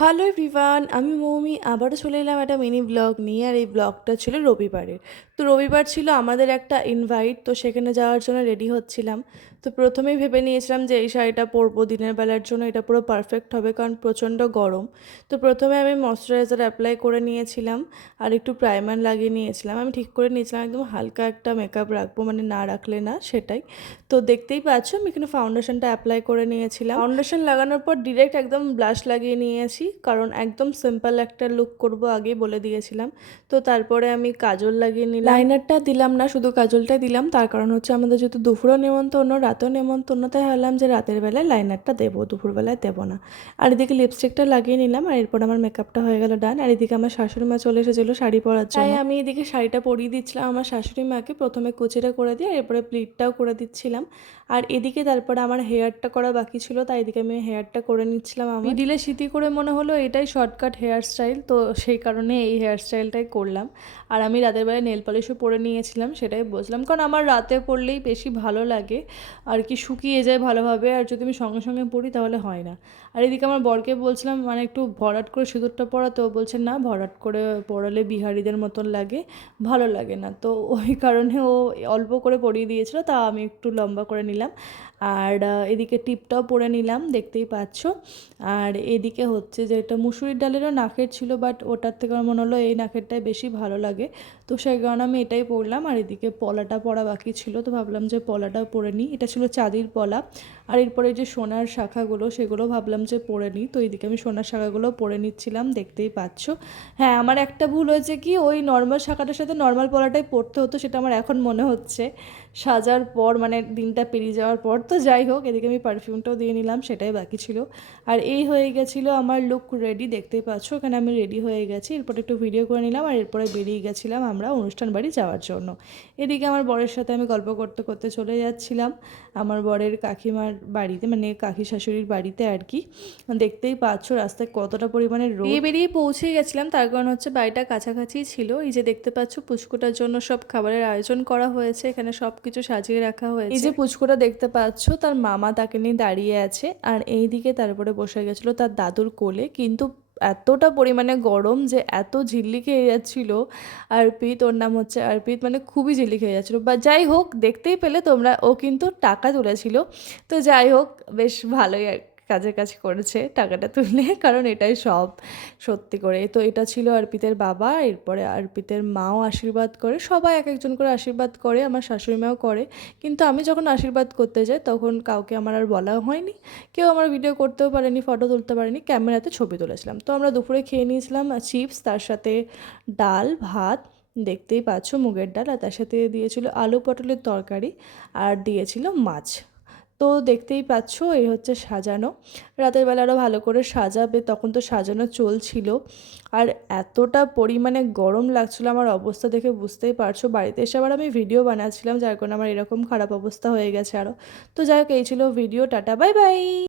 Hello everyone, আমি মৌমি আবারও চলে এলাম একটা মিনি ব্লগ নিয়ে। আর এই ব্লগটা ছিল রবিবারের। তো রবিবার ছিল আমাদের একটা ইনভাইট, তো সেখানে যাওয়ার জন্য রেডি হচ্ছিলাম। তো প্রথমেই ভেবে নিয়েছিলাম যে এই শাড়িটা পরবো দিনের বেলার জন্য, এটা পুরো পারফেক্ট হবে কারণ প্রচণ্ড গরম। তো প্রথমে আমি ময়শ্চারাইজার অ্যাপ্লাই করে নিয়েছিলাম আর একটু প্রাইমার লাগিয়ে নিয়েছিলাম। আমি ঠিক করে নিয়েছিলাম একদম হালকা একটা মেকআপ রাখবো, মানে না রাখলে না সেটাই। তো দেখতেই পাচ্ছ আমি এখানে ফাউন্ডেশনটা অ্যাপ্লাই করে নিয়েছিলাম। ফাউন্ডেশন লাগানোর পর ডিরেক্ট একদম ব্লাশ লাগিয়ে নিয়েছি, কারণ একদম সিম্পল একটা লুক করব আগেই বলে দিয়েছিলাম। তো তারপরে আমি কাজল লাগিয়ে নিলাম। লাইনারটা দিলাম না, শুধু কাজলটাই দিলাম। তার কারণ হচ্ছে আমাদের যেহেতু দুপুরও নেমন্তন্ন রাতেও নেমন্তন্ন, তাই ভাবলাম যে রাতের বেলায় লাইনারটা দেবো, দুপুরবেলায় দেবো না। আর এদিকে লিপস্টিকটা লাগিয়ে নিলাম আর এরপর আমার মেকআপটা হয়ে গেল ডান। আর এদিকে আমার শাশুড়ি মা চলে এসেছিলো শাড়ি পরার জন্য, তাই আমি এদিকে শাড়িটা পরিয়ে দিচ্ছিলাম আমার শাশুড়ি মাকে। প্রথমে কুচিটা করে দিয়ে এরপরে প্লিটটাও করে দিচ্ছিলাম। আর এদিকে তারপরে আমার হেয়ারটা করা বাকি ছিল, তাই এদিকে আমি হেয়ারটা করে নিচ্ছিলাম। আমার মিডিলে সিটি করে মনে হলো এটাই শর্টকাট হেয়ার স্টাইল, তো সেই কারণে এই হেয়ার স্টাইলটাই করলাম। আর আমি রাতের বেলায় নেল পলিশও পরে নিয়েছিলাম, সেটাই বলছিলাম কারণ আমার রাতে পরলেই বেশি ভালো লাগে আর কি, শুকিয়ে যায় ভালোভাবে। আর যদি আমি সঙ্গে সঙ্গে পরি তাহলে হয় না। আর এদিকে আমার বরকে বলছিলাম মানে একটু ভরাট করে সিঁদুরটা পরাতে, ও বলছে না ভরাট করে পরালে বিহারিদের মতন লাগে, ভালো লাগে না। তো ওই কারণে ও অল্প করে পরিয়ে দিয়েছিল, তা আমি একটু লম্বা করে নিলাম। আর এদিকে টিপটাও পরে নিলাম, দেখতেই পাচ্ছ। আর এদিকে হচ্ছে যে এটা মুসুরির ডালেরও নাকের ছিল, বাট ওটার থেকে আমার মনে হলো এই নাকেরটাই বেশি ভালো লাগে, তো সেই কারণে আমি এটাই পরলাম। আর এদিকে পলাটা পরা বাকি ছিল, তো ভাবলাম যে পলাটাও পরে নিই। এটা ছিল চাঁদির পলা। আর এরপরে যে সোনার শাখাগুলো সেগুলো ভাবলাম যে পরে নিই, তো এইদিকে আমি সোনার শাখাগুলো পরে নিচ্ছিলাম, দেখতেই পাচ্ছ। হ্যাঁ, আমার একটা ভুল হয়েছে কি, ওই নর্মাল শাখাটার সাথে নর্মাল পলাটাই পরতে হতো, সেটা আমার এখন মনে হচ্ছে সাজার পর, মানে দিনটা পেরিয়ে যাওয়ার পর। তো যাই হোক, এদিকে আমি পারফিউমটাও দিয়ে নিলাম, সেটাই বাকি ছিল। আর এই হয়ে গেছিলো আমার লুক রেডি, দেখতেই পাচ্ছ এখানে আমি রেডি হয়ে গেছি। এরপর একটু ভিডিও করে নিলাম আর এরপরে বেরিয়ে গেছিলাম আমরা অনুষ্ঠান বাড়ি যাওয়ার জন্য। এদিকে আমার বরের সাথে আমি গল্প করতে করতে চলে যাচ্ছিলাম আমার বরের কাকিমার বাড়িতে, মানে কাকি শাশুড়ির বাড়িতে আর কি। দেখতেই পাচ্ছ রাস্তায় কতটা পরিমাণে রোদ। বেরিয়ে পৌঁছে গেছিলাম, তার কারণ হচ্ছে বাড়িটা কাছাকাছি ছিল। এই যে দেখতে পাচ্ছ পুচকুটার জন্য সব খাবারের আয়োজন করা হয়েছে, এখানে সব কিছু সাজিয়ে রাখা হয়েছে। এই যে পুচকুটা দেখতে পাচ্ছ তার মামা তাকে নিয়ে দাঁড়িয়ে আছে, আর এইদিকে তারপরে বসে গেছিলো তার দাদুর কোলে। কিন্তু এতটা পরিমাণে গরম যে এত ঝিল্লি খেয়ে যাচ্ছিল। আরপিত, ওর নাম হচ্ছে আরপিত, মানে খুবই ঝিল্লি খেয়ে যাচ্ছিলো। বা যাই হোক, দেখতেই পেলে তোমরা, ও কিন্তু টাকা তুলেছিল। তো যাই হোক, বেশ ভালোই কাজের কাজ করেছে টাকাটা তুলে, কারণ এটাই সব সত্যি করে। তো এটা ছিল অর্পিতের বাবা, এরপরে অর্পিতের মাও আশীর্বাদ করে, সবাই এক একজন করে আশীর্বাদ করে, আমার শাশুড়ি মাও করে। কিন্তু আমি যখন আশীর্বাদ করতে যাই তখন কাউকে আমার আর বলাও হয়নি, কেউ আমার ভিডিও করতেও পারেনি, ফটো তুলতে পারেনি, ক্যামেরাতে ছবি তুলেছিলাম। তো আমরা দুপুরে খেয়ে নিয়েছিলাম চিপস, তার সাথে ডাল ভাত, দেখতেই পাচ্ছ মুগের ডাল, আর তার সাথে দিয়েছিল আলু পটলের তরকারি আর দিয়েছিল মাছ। তো দেখতেই পাচ্ছ এই হচ্ছে সাজানো। রাতের বেলা আরও ভালো করে সাজাবে, তখন তো সাজানো চলছিল। আর এতটা পরিমাণে গরম লাগছিল, আমার অবস্থা দেখে বুঝতেই পারছো। বাড়িতে এসে আবার আমি ভিডিও বানাচ্ছিলাম, যার কারণে আমার এরকম খারাপ অবস্থা হয়ে গেছে আরও। তো যাই হোক, এই ছিল ভিডিও, টাটা বাই বাই।